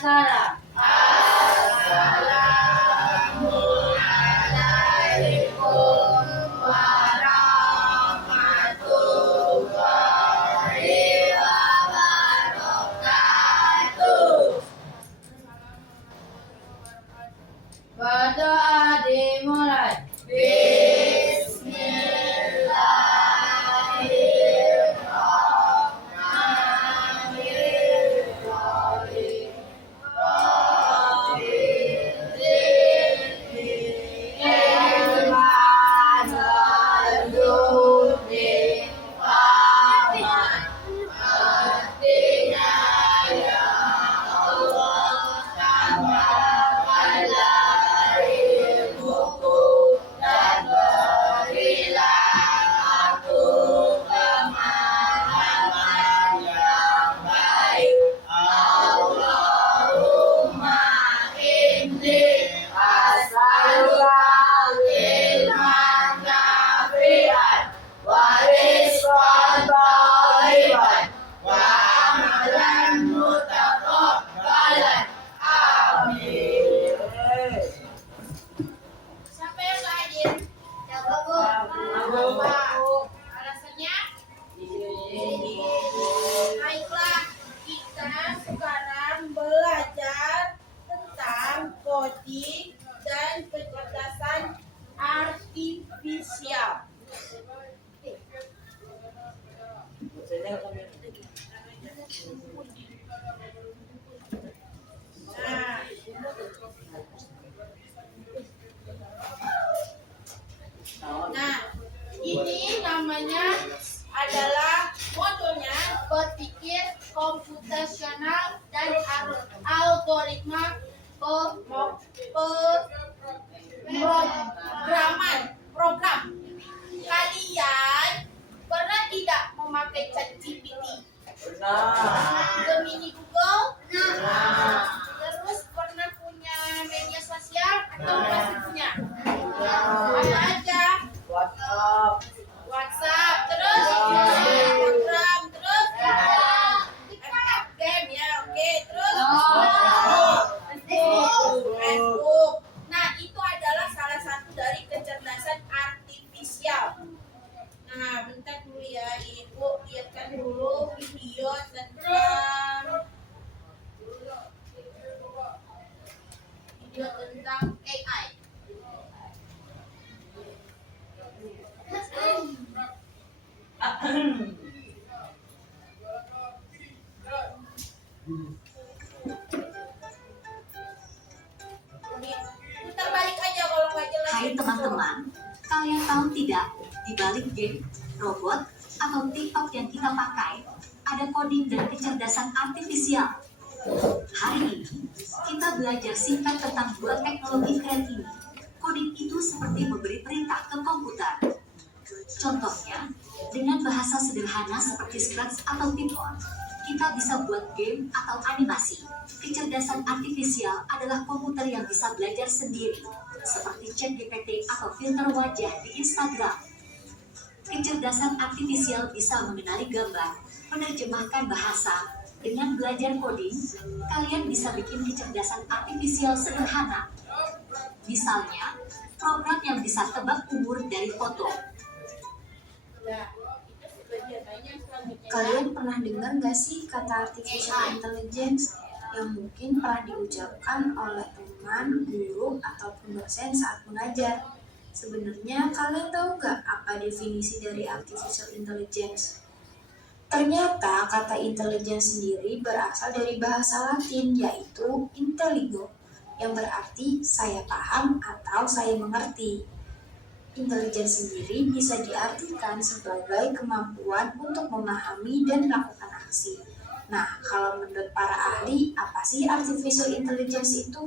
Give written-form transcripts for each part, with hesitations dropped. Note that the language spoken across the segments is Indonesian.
Waalaikumsalam. Assalamualaikum warahmatullahi wabarakatuh. Berdoa dimulai. Siapa yang nggak hadir? Alasannya? Baiklah, kita sekarang belajar tentang coding dan kecerdasan artifisial. Nah, ini namanya adalah modulnya berpikir komputasional dan algoritma program. Kalian pernah tidak memakai ChatGPT? Gemini Google? Terus pernah punya media sosial atau masih punya? Apa aja? WhatsApp, terus Instagram, terus game ya, oke, terus Facebook. Nah, itu adalah salah satu dari kecerdasan artifisial. Nah, bentar dulu ya, Ibu lihatkan dulu video tentang AI. Putar balik aja kalau nggak jelas. Hai teman-teman, kalian tahu tidak, di balik game, robot, atau TikTok yang kita pakai, ada coding dan kecerdasan artifisial. Hari ini, kita belajar singkat tentang dua teknologi keren ini. Coding itu seperti memberi perintah ke komputer. Contohnya, dengan bahasa sederhana seperti Scratch atau Python, kita bisa buat game atau animasi. Kecerdasan artifisial adalah komputer yang bisa belajar sendiri, seperti ChatGPT atau filter wajah di Instagram. Kecerdasan artifisial bisa mengenali gambar, menerjemahkan bahasa. Dengan belajar coding, kalian bisa bikin kecerdasan artifisial sederhana. Misalnya, program yang bisa tebak umur dari foto. Kalian pernah dengar nggak sih kata artificial intelligence yang mungkin pernah diucapkan oleh teman, guru, ataupun dosen saat mengajar? Sebenarnya kalian tahu nggak apa definisi dari artificial intelligence? Ternyata kata intelligence sendiri berasal dari bahasa Latin yaitu intelligo, yang berarti saya paham atau saya mengerti. Intelligence sendiri bisa diartikan sebagai kemampuan untuk memahami dan melakukan aksi. Nah, kalau menurut para ahli, apa sih artificial intelligence itu?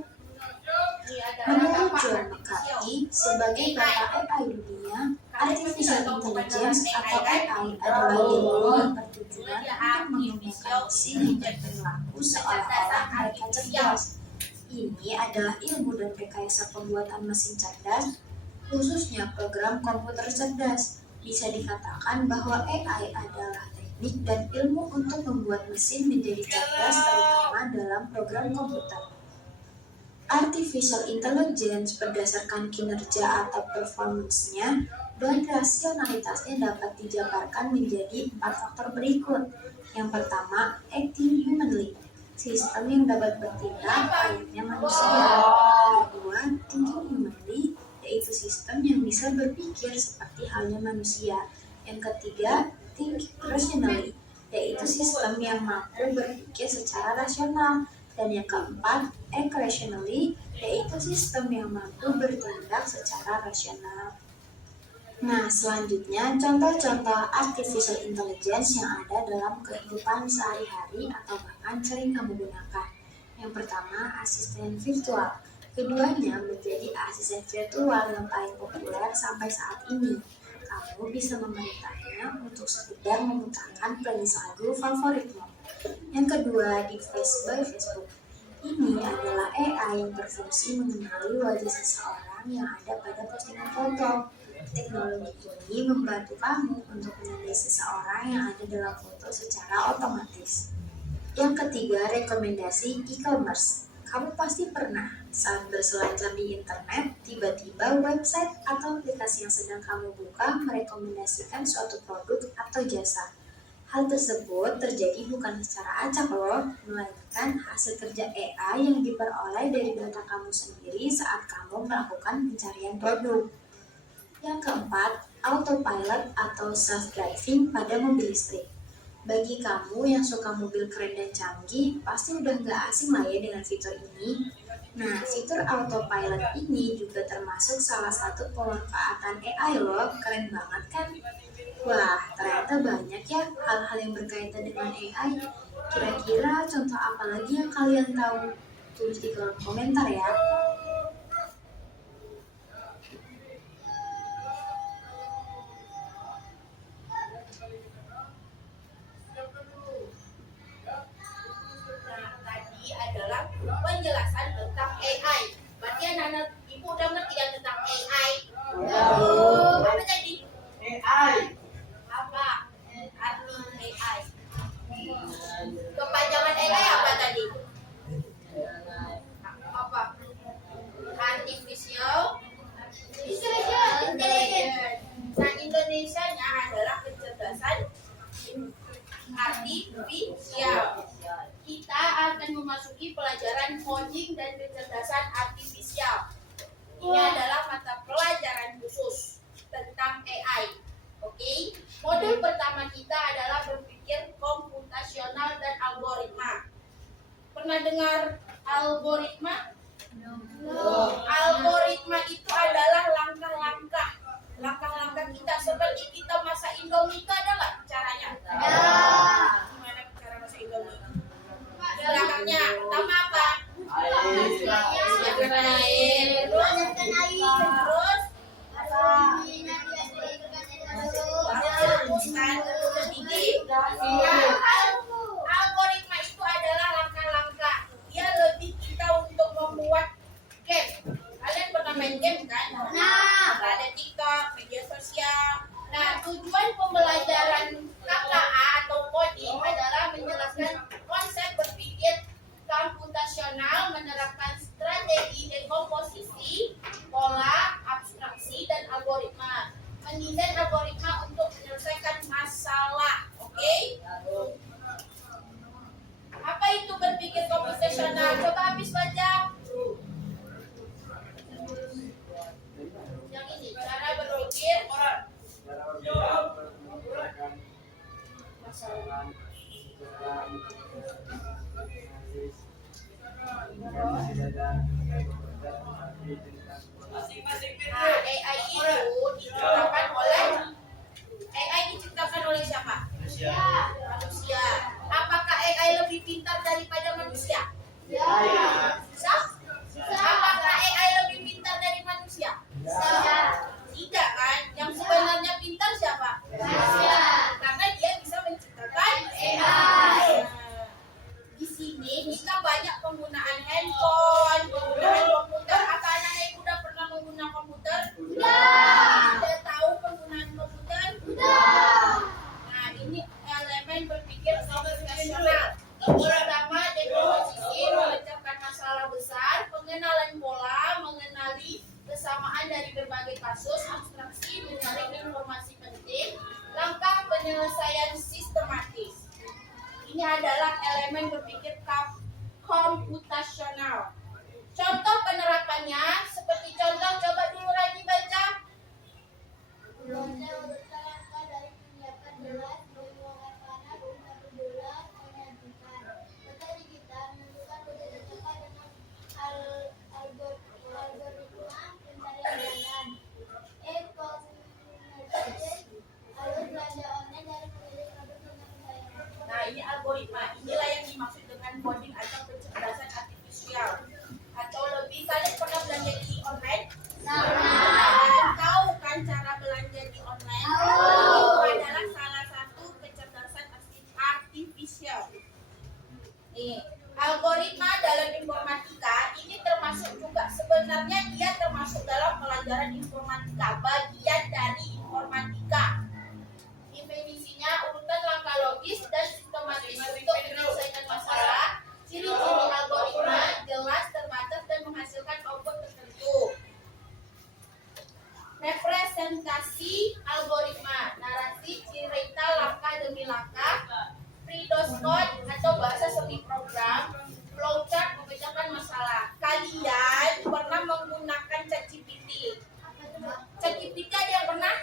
Menurut John McCarthy, sebagai bapak AI dunia, artificial intelligence atau AI adalah ilmu yang bertujuan untuk mengembangkan mesin yang berperilaku seolah-olah mereka cerdas. Ini adalah ilmu dan rekayasa pembuatan mesin cerdas, khususnya program komputer cerdas. Bisa dikatakan bahwa AI adalah teknik teknik dan ilmu untuk membuat mesin menjadi cerdas, terutama dalam program komputer. Artificial intelligence berdasarkan kinerja atau performance-nya dan rasionalitasnya dapat dijabarkan menjadi 4 faktor berikut. Yang pertama, acting humanly, sistem yang dapat bertindak layaknya manusia. Yang kedua, thinking humanly, yaitu sistem yang bisa berpikir seperti halnya manusia. Yang ketiga, think rationally, yaitu sistem yang mampu berpikir secara rasional. Dan yang keempat, act rationally, yaitu sistem yang mampu bertindak secara rasional. Nah, selanjutnya contoh-contoh artificial intelligence yang ada dalam kehidupan sehari-hari atau bahkan sering kamu gunakan. Yang pertama, asisten virtual. Keduanya menjadi asisten virtual yang paling populer sampai saat ini. Kamu bisa memerintahnya untuk sekedar memutarkan playlist lagu favoritmu. Yang kedua, device by Facebook. Ini adalah AI yang berfungsi mengenali wajah seseorang yang ada pada postingan foto. Teknologi ini membantu kamu untuk menilai seseorang yang ada dalam foto secara otomatis. Yang ketiga, rekomendasi e-commerce. Kamu pasti pernah saat berselancar di internet, tiba-tiba website atau aplikasi yang sedang kamu buka merekomendasikan suatu produk atau jasa. Hal tersebut terjadi bukan secara acak loh, melainkan hasil kerja AI yang diperoleh dari data kamu sendiri saat kamu melakukan pencarian produk. Yang keempat, autopilot atau self-driving pada mobil listrik. Bagi kamu yang suka mobil keren dan canggih, pasti udah nggak asing lah ya dengan fitur ini. Nah, fitur autopilot ini juga termasuk salah satu pemanfaatan AI loh, keren banget kan? Wah, ternyata banyak ya hal-hal yang berkaitan dengan AI. Kira-kira contoh apa lagi yang kalian tahu? Tulis di kolom komentar ya. Nah, tadi adalah penjelasan tentang AI. Berarti anak-anak ibu udah ngerti kan tentang AI? Apa tadi? AI. Apa arti AI? Kepanjangan AI apa tadi? Apa? Artificial Intelligence. Nah, Indonesianya adalah kecerdasan artifisial. Kita akan memasuki pelajaran coding dan kecerdasan artifisial. Ini adalah mata pelajaran khusus tentang AI. Oke, modul pertama kita adalah berpikir komputasional dan algoritma. Pernah dengar algoritma? Algoritma itu adalah langkah-langkah kita seperti kita masak Indomie itu ada nggak caranya? Gimana cara masak Indomie? Di belakangnya pertama apa? Siapkan air. Terus rebuskan sedikit. Algoritma itu adalah langkah-langkah. Dia lebih kita untuk membuat game. Kalian pernah main game kan? Ada TikTok, media sosial. Nah, tujuan pembelajaran KKA atau coding adalah menjelaskan konsep berpikir komputasional, menerapkan strategi dekomposisi, pola, abstraksi, dan algoritma. Mendesain algoritma untuk menyelesaikan masalah. Oke? Apa itu berpikir komputasional? Coba habis baca. Yang ini, cara berpikir AI itu diciptakan oleh siapa? Manusia. Apakah AI lebih pintar daripada manusia? Bisa? Apakah AI lebih pintar dari manusia? Tidak kan? Yang sebenarnya pintar siapa? Karena dia bisa menciptakan AI. Di sini kita banyak penggunaan handphone, penggunaan komputer. Apa anak-anak ibu udah pernah menggunakan komputer? Sudah tahu penggunaan komputer? Nah, ini elemen konvensional. Pertama, jadi posisi memecahkan masalah besar, pengenalan pola, mengenali kesamaan dari berbagai kasus, abstraksi, mencari informasi penting, langkah penyelesaian sistematis. Ini adalah elemen berpikir komputasional. Contoh penerapannya, seperti contoh, coba dulu Rani baca. Dari penyiapan jelas, menggunakan panah, satu bola, menyajikan. Data digital menentukan rute tercepat dengan algoritma pencarian jalan. E-commerce, alur belanja online dari pemilik produk dengan pembayaran. Nah, ini algoritma. Inilah yang dimaksud dengan coding atau kecerdasan artifisial. Atau lebih, kalian pernah belanja di online? Kalian tahu kan cara belanja di online? Itu adalah salah satu kecerdasan artifisial. Nih, algoritma dalam informatika ini termasuk juga, sebenarnya dia termasuk dalam pelajaran informatika, bagian dari informatika. Definisinya urutan langkah logis dan sistematis untuk menyelesaikan masalah. Ciri-ciri algoritma jelas, terbatas, dan menghasilkan output tertentu. Representasi algoritma, narasi, cerita langkah demi langkah, Fried's code atau bahasa semi program, flowchart memecahkan masalah. Kalian pernah menggunakan ChatGPT? ChatGPT ada yang pernah?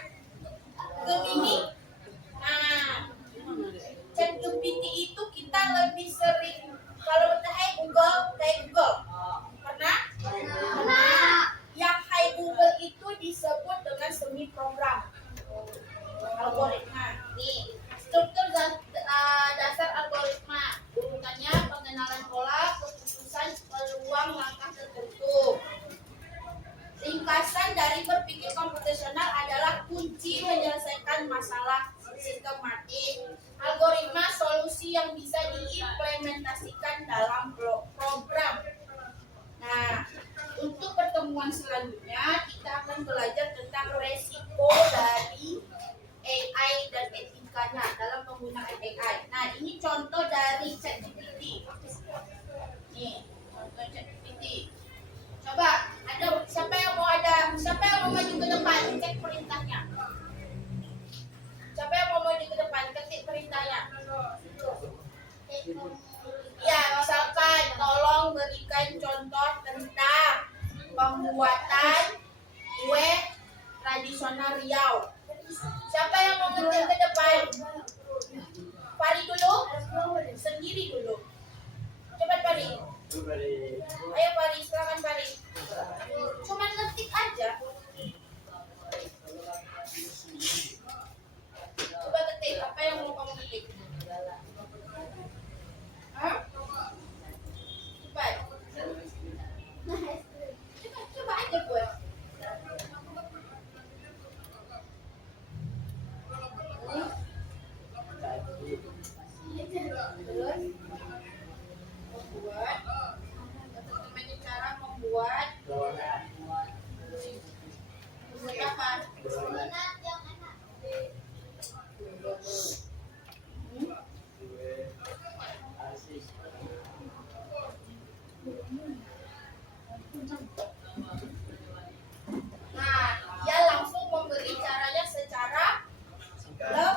Gemini? Nah, ChatGPT itu kita lebih sering kalau Google, kayak Google. Pernah? Pernah. Yang Hai Google itu disebut dengan semi program algoritma. Nih, struktur dasar algoritma, urutannya pengenalan pola, keputusan, peluang langkah tertentu. Ringkasan dari berpikir komputasional adalah kunci menyelesaikan masalah sistematik. Algoritma solusi yang bisa diimplementasikan dalam program. Nah, untuk pertemuan selanjutnya kita akan belajar tentang resiko dari AI dan etikanya dalam penggunaan AI. Nah, ini contoh dari ChatGPT. Nih, contoh ChatGPT. Coba, siapa yang mau maju ke depan, cek perintahnya. Siapa yang mau maju ke depan, ketik perintahnya. Ya, misalkan tolong berikan contoh tentang pembuatan kue tradisional Riau. Siapa yang mau ngetik ke depan? Pari dulu? Sendiri dulu. Coba Pari. Ayo Pari, silakan Pari. Cuma ngetik aja. Coba ketik, apa yang mau kamu ketik? Hah? Cepat. Coba aja buat. Terus membuat, bagaimana cara membuat apa? Minat yang enak. Nah, dia langsung memberi caranya secara lengkap.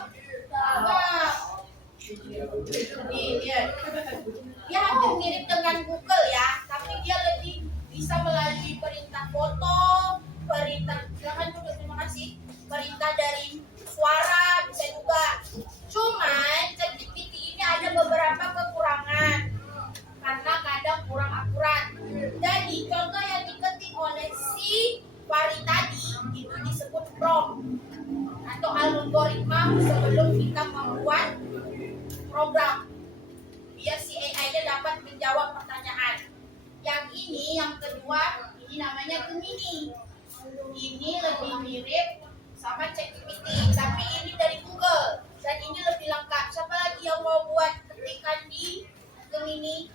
Nih, dia hampir mirip dengan Google ya, tapi dia lebih bisa melalui perintah foto, perintah, silakan duduk, terima kasih, perintah dari suara bisa juga. Cuman ChatGPT ini ada beberapa kekurangan karena kadang kurang akurat. Jadi contoh yang diketik oleh si Fari tadi itu disebut prompt atau algoritma sebelum kita membuat program biar si AI-nya dapat menjawab pertanyaan. Yang ini, yang kedua, ini namanya Gemini. Ini lebih mirip sama ChatGPT, tapi ini dari Google dan ini lebih lengkap. Siapa lagi yang mau buat ketikan di Gemini?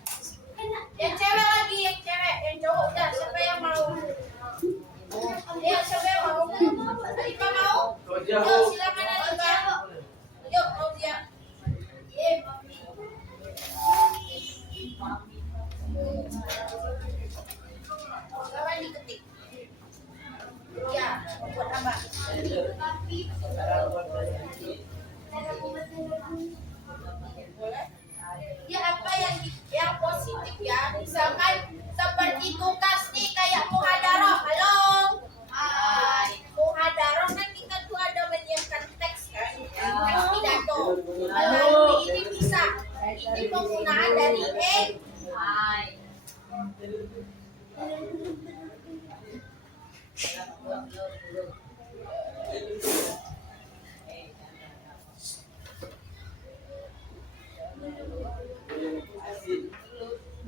Yang cewek lagi, yang cewek, yang cowok udah. Siapa yang mau? Ya, siapa yang mau? Alika mau? Yuk, silakan Alika. Yuk, mau dia.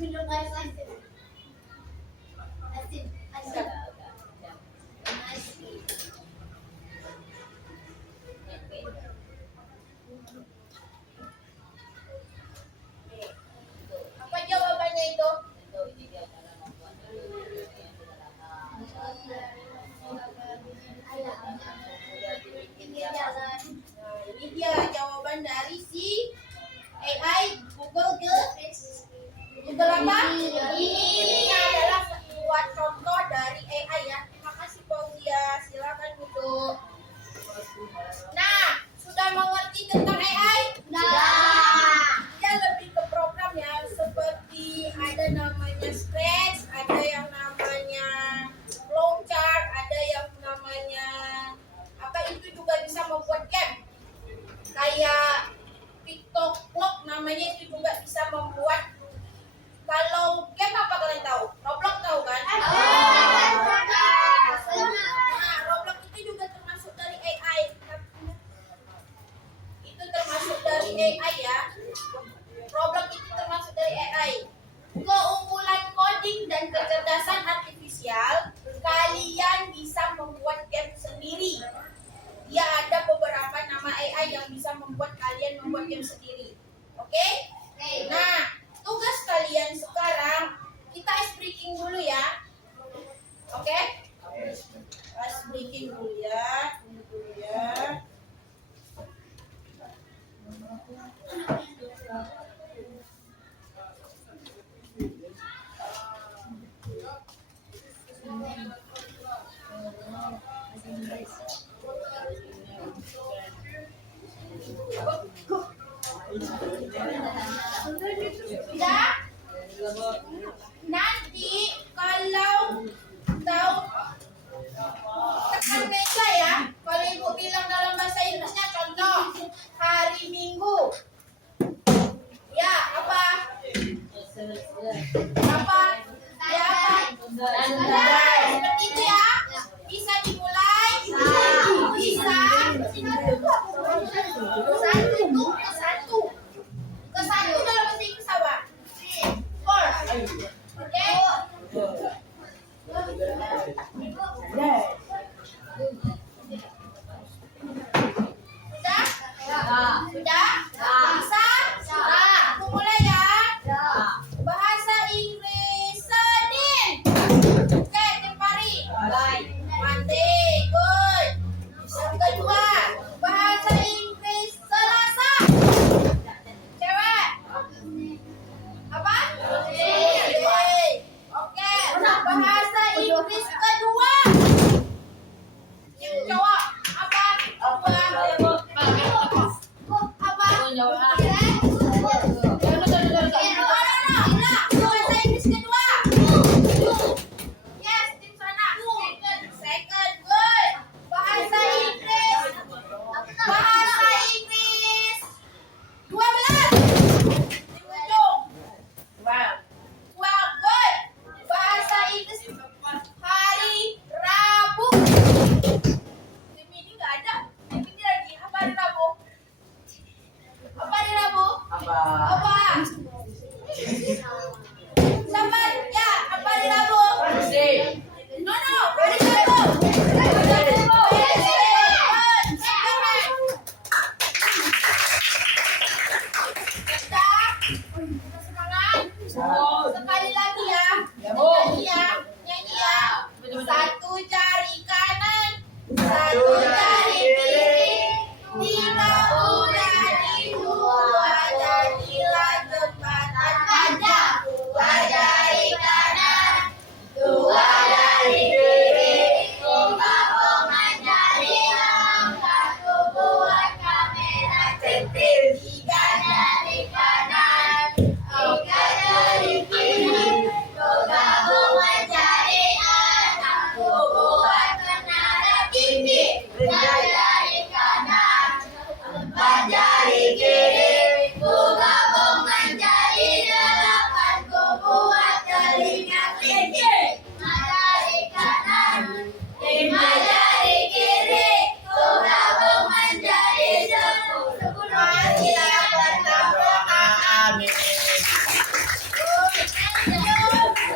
Minum air asin. Asin, asin. Asin. Apa jawabannya itu? Pinggir jalan. Nah, ini dia jawaban dari si AI Google Google apa? Ini adalah sebuah contoh dari AI ya. Terima kasih Fauzia, silakan duduk. Nah, sudah mengerti tentang AI? Nah. Dia lebih ke program ya, seperti ada namanya Scratch, ada yang namanya flowchart, ada yang namanya apa itu juga bisa membuat game. Kayak TikTok Vlog namanya itu juga bisa membuat. Kalau game apa kalian tahu? Roblox tahu kan? Nah, Roblox itu juga termasuk dari AI. Itu termasuk dari AI ya. Roblox itu termasuk dari AI. Keunggulan coding dan kecerdasan artifisial, kalian bisa membuat game sendiri. Ya, ada beberapa nama AI yang bisa membuat kalian membuat game sendiri. Oke? Nah, tugas kalian sekarang kita ice breaking dulu ya. Oke? Ice breaking dulu ya. Tunggu dulu ya. Sudah? Nanti kalau tahu tekan meja ya. Kalau ibu bilang dalam bahasa Inggrisnya contoh hari Minggu. Ya apa? Apa? Ya apa? Sunday. Seperti itu ya. Bisa dimulai? Bisa. Ke satu dalam bahasa Inggris apa? Four. Oke? Sudah? Sudah? Bisa? Aku mulai ya. Bahasa Inggris Senin. Oke, Tempari. Monday, good. Yang kedua, bahasa Inggris Selasa. Cewek. Apa?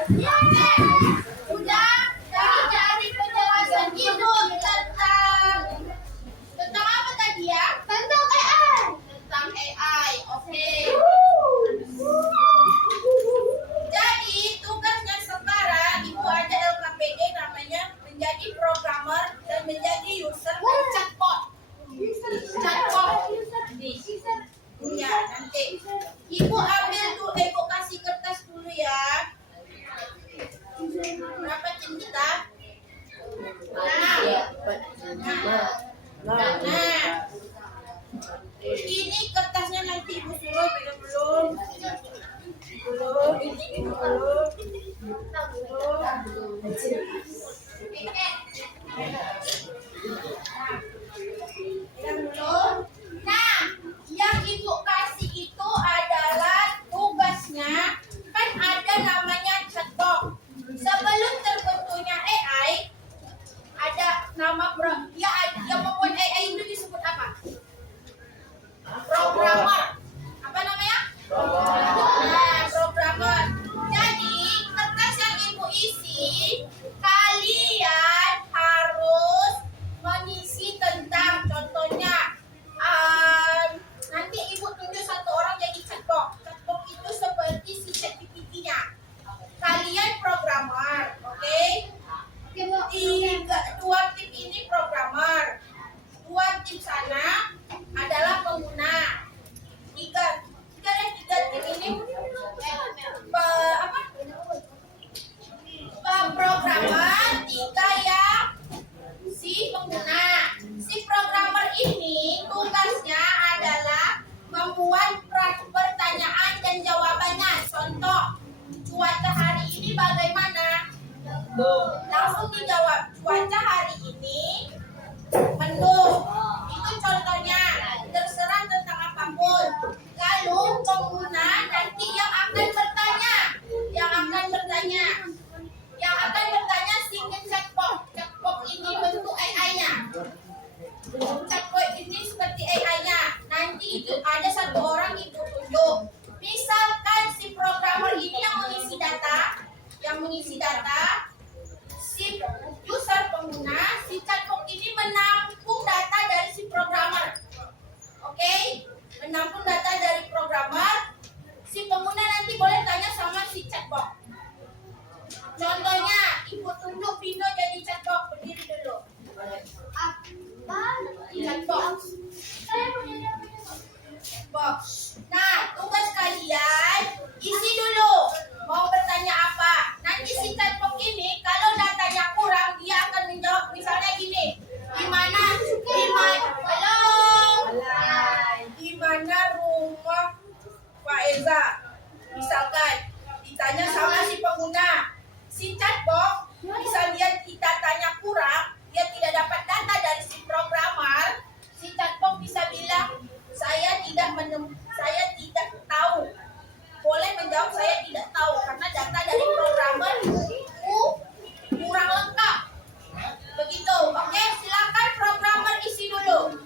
Sudah cari penjelasan ibu tentang apa tadi ya? Tentang AI. Tentang AI. Oke. Jadi tugasnya sekarang ibu ada LKPD namanya menjadi programmer dan menjadi user dan chatbot. Ya, nanti ibu ambil tuh, ibu kasih kertas dulu ya. Berapa jam kita? Nah, ini kertasnya nanti ibu suruh belum. Nah, yang ibu kasih itu adalah tugasnya, kan ada namanya chatbot. Sebelum terbentuknya AI, ada nama yang membuat AI itu disebut apa? Programmer. Apa namanya? Nah, programmer. Jadi, kertas yang ibu isi, kalian harus mengisi tentang, contohnya, nanti ibu tunjuk satu orang jadi chatbot. Chatbot itu seperti si ChatGPT-nya. Kalian programmer, oke? Dua tim ini programmer, dua tim sana adalah pengguna. Tiga tim ini programmer, tiga yang si pengguna. Si programmer ini tugasnya adalah membuat pertanyaan dan jawabannya. Contoh, cuaca hari ini bagaimana? Langsung dijawab, cuaca hari ini mendung. Itu contohnya, terserah tentang apapun. Lalu pengguna nanti yang akan bertanya si chatbot. Chatbot ini bentuk AI-nya. Chatbot ini seperti AI-nya. Nanti itu ada satu orang ibu tunjuk. Misalkan si programmer ini yang mengisi data, si user pengguna, si chatbot ini menampung data dari si programmer. Oke? Menampung data dari programmer, si pengguna nanti boleh tanya sama si chatbot. Contohnya, ibu tunjuk Vino jadi chatbot, berdiri dulu. Chatbot. Nah, tugas kalian isi dulu. Mau bertanya apa? Nanti si chatbot ini kalau datanya kurang, dia akan menjawab misalnya gini. Di mana rumah Pak Eza? Misalkan ditanya sama si pengguna. Si chatbot bisa lihat datanya kurang, dia tidak dapat data dari si programmer. Si chatbot bisa bilang, saya tidak tahu. Boleh menjawab saya tidak tahu karena data dari programmer kurang lengkap. Begitu. Oke, silakan programmer isi dulu.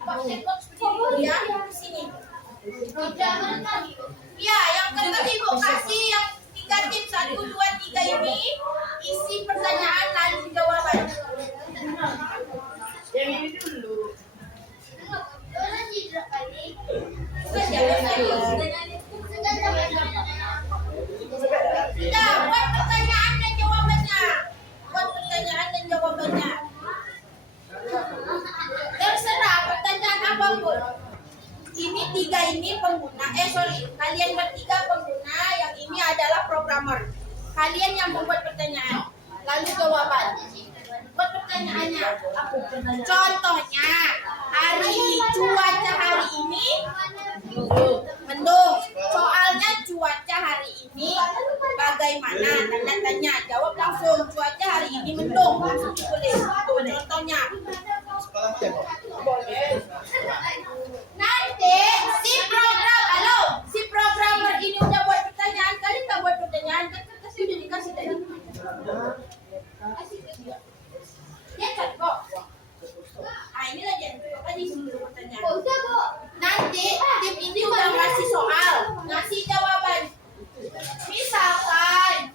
Pak chatbot seperti ya, di sini. Ya, yang kertas ibu kasih yang 3 tim 1, 2, 3 ini isi pertanyaan lalu jawaban. Yang ini dulu. Sudah, buat pertanyaan dan jawabannya. Terserah pertanyaan apapun. Ini 3 ini pengguna. Kalian bertiga pengguna, yang ini adalah programmer. Kalian yang membuat pertanyaan, lalu jawaban. Buat pertanyaannya. Contohnya, cuaca hari ini mendung. Soalnya cuaca hari ini bagaimana? Tanda tanya. Jawab langsung. Cuaca hari ini mendung. Langsung ditulis. Contohnya. Nanti si programmer ini udah buat pertanyaan. Kalian nggak buat pertanyaan? Kan kertasnya udah dikasih tadi. Kasih ke dia. Dia chatbot. Inilah dia. Tadi sebelum pertanyaan. Nanti tim ini udah ngasih soal, ngasih jawaban. Misalkan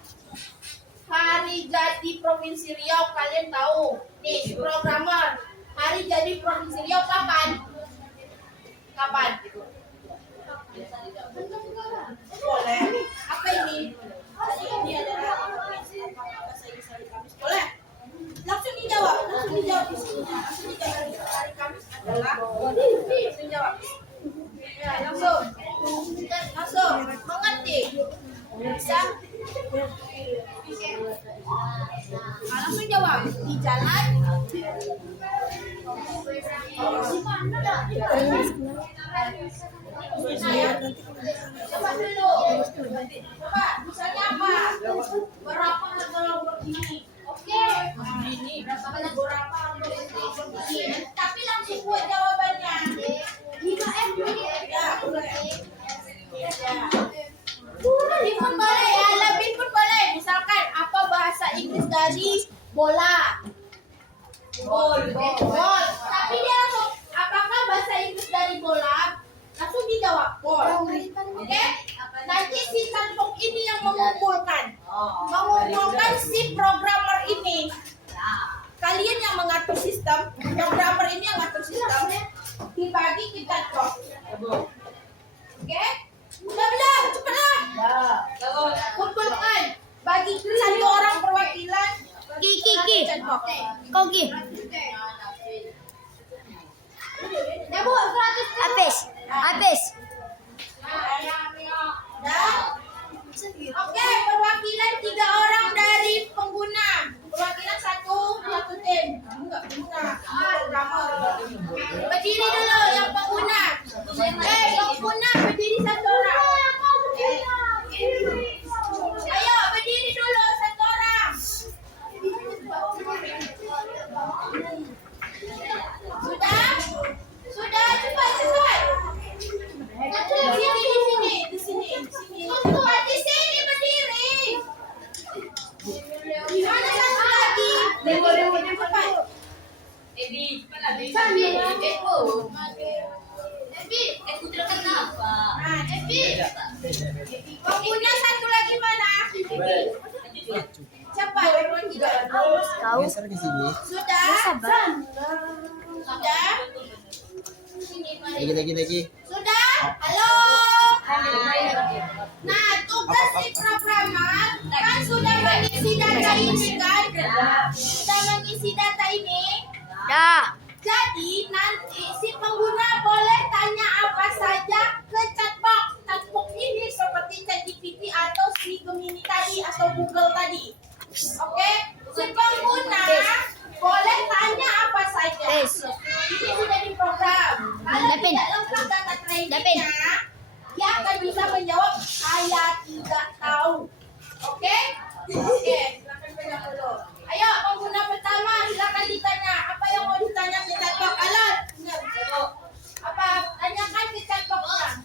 Provinsi Riau kalian tahu. Nih, si programmer. Hari jadi Provinsi Riau kapan? Kapan? Boleh. Apa ini? Ini adalah Provinsi Bahasa Inggris Hari Kamis. Boleh? Langsung dijawab di sini. Langsung dijawab hari Kamis adalah. Langsung jawab. Ya, langsung. Mengerti? Bisa? Langsung jawab. Di jalan. Nah, ya. Coba dulu. Coba, misalnya apa? Berapa harga Lamborghini? Oke. Ini berapa Lamborghini? Tapi langsung buat jawabannya. 5M. Ya, boleh. Lebih pun boleh ya, lebih pun boleh. Misalkan apa bahasa Inggris dari bola? Bol. Tapi dia langsung, apakah bahasa Inggris dari bola? Langsung dijawab bol. Oke? Nanti si Sandbox ini yang mengumpulkan si programmer ini. Kalian yang mengatur sistem, programmer ini yang mengatur sistem, dibagi ke chatbox. Oke? Udah bilang, cepatlah. Kumpulkan. Bagi satu orang perwakilan. Ki. Kau Ki. Ya Bu, 100. Habis. Oke, perwakilan 3 orang dari pengguna. Perwakilan satu tim. Enggak pengguna. Berdiri dulu yang pengguna. Pengguna berdiri satu orang. Ayo berdiri dulu satu orang. Sudah cepat. Di sini. Cepat di sini berdiri. Di mana satu lagi? Cepat. Pengguna satu lagi mana? Cepat. Geser ke sini. Sudah? Lagi. Sudah? Halo? Nah, tugas si programmer kan sudah mengisi data ini kan? Sudah mengisi data ini? Jadi nanti si pengguna boleh tanya apa saja ke chatbox. Chatbox ini seperti ChatGPT atau si Gemini tadi atau Google tadi. Oke? Si pengguna boleh tanya apa saja. Ini sudah diprogram. Kalau tidak lengkap data trainingnya, dia akan bisa menjawab saya tidak tahu. Oke? Oke, silakan pegang dulu. Ayo, pengguna pertama silakan ditanya. Apa yang mau ditanya ke chatbox? Alat. Apa? Tanyakan ke chatbox-nya.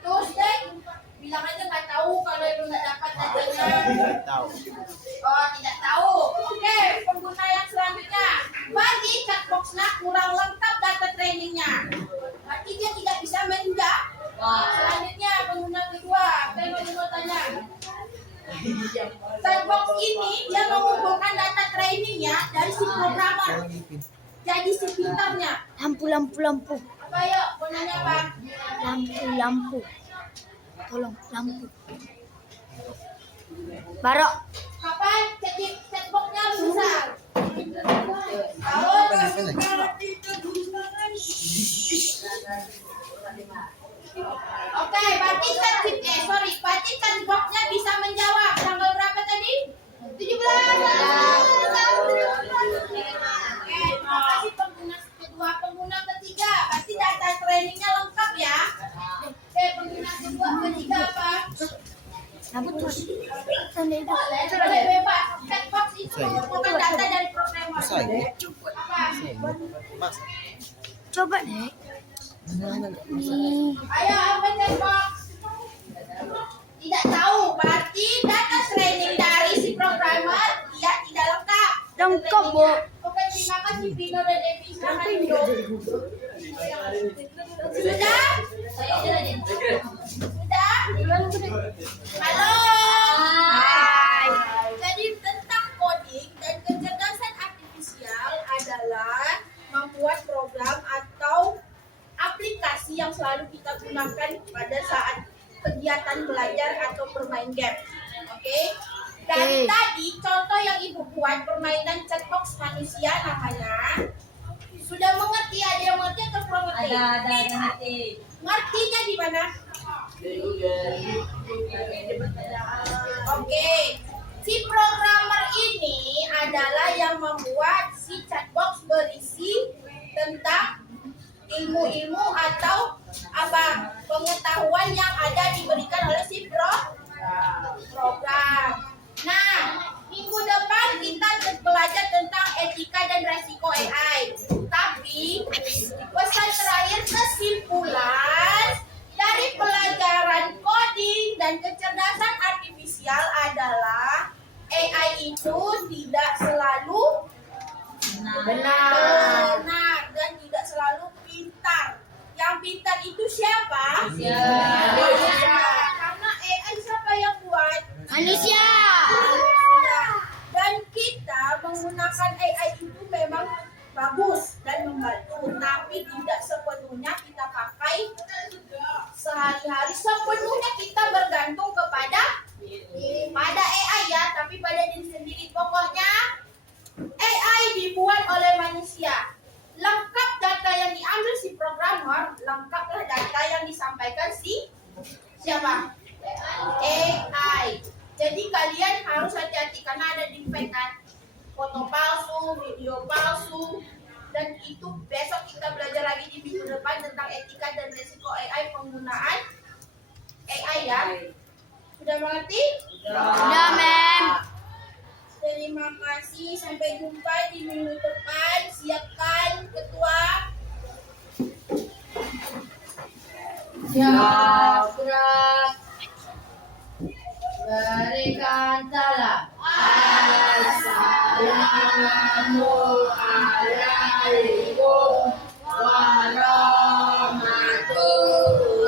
Tuesday bilang aja nggak tahu kalau itu nggak dapat datanya. Tahu. Oh, tidak tahu. Oke, pengguna yang selanjutnya. Bagi chatbox-nya kurang lengkap data trainingnya. Berarti dia tidak bisa menjawab. Selanjutnya pengguna kedua. Apa yang mau tanya? Chatbox ini dia mengumpulkan data trainingnya dari si programmer. Jadi si pintarnya. Lampu. Apa yuk? Mau nanya apa? Lampu. Tolong lampu. Barok. Kapan chatbox-nya bisa? Oke, berarti chatbox-nya bisa menjawab. Tanggal berapa tadi? 17. Oke, terima kasih pengguna kedua. Pengguna ketiga, berarti data trainingnya lengkap ya. Oke, pengguna kedua, ketiga apa? Lampu terus. Boleh bebas. Chatbox itu mengumpulkan data dari programmer. Apa? Mas. Coba deh. Nih. Ayo, apa chatbox? Tidak tahu, berarti data training dari si programmer dia tidak lengkap. Lengkap, Bu. Oke, terima kasih Vino dan Evi. Silakan duduk. Sudah? Sudah? Halo. Hai. Jadi tentang coding dan kecerdasan artifisial adalah membuat program atau aplikasi yang selalu kita gunakan pada saat kegiatan belajar atau bermain game. Oke? Dan tadi contoh yang Ibu buat permainan chatbox manusia namanya. Sudah mengerti? Ada yang mengerti atau kurang mengerti? Ada ngerti. Ngertinya di mana? Oke. Si programmer ini adalah yang membuat si chatbox berisi tentang ilmu-ilmu atau apa pengetahuan yang ada diberikan oleh si program. Nah, minggu depan kita belajar tentang etika dan resiko AI. Tapi pesan terakhir kesimpulan dari pelajaran coding dan kecerdasan artifisial adalah AI itu tidak selalu benar dan tidak selalu pintar. Yang pintar itu siapa? Manusia. Karena AI siapa yang buat? Manusia. Dan kita menggunakan AI itu memang bagus dan membantu, tapi tidak sepenuhnya kita pakai sehari-hari. Sepenuhnya kita bergantung kepada AI ya, tapi pada diri sendiri. Pokoknya AI dibuat oleh manusia. Lengkap data yang diambil si programmer, lengkaplah data yang disampaikan si siapa? AI. Jadi kalian harus hati-hati karena ada deepfake kan, foto palsu, video palsu, dan itu besok kita belajar lagi di minggu depan tentang etika dan resiko AI penggunaan AI ya. Sudah mengerti? Sudah, Mem. Terima kasih, sampai jumpa di minggu depan. Siapkan ketua. Siap gerak. Berikan salam. Assalamualaikum warahmatullahi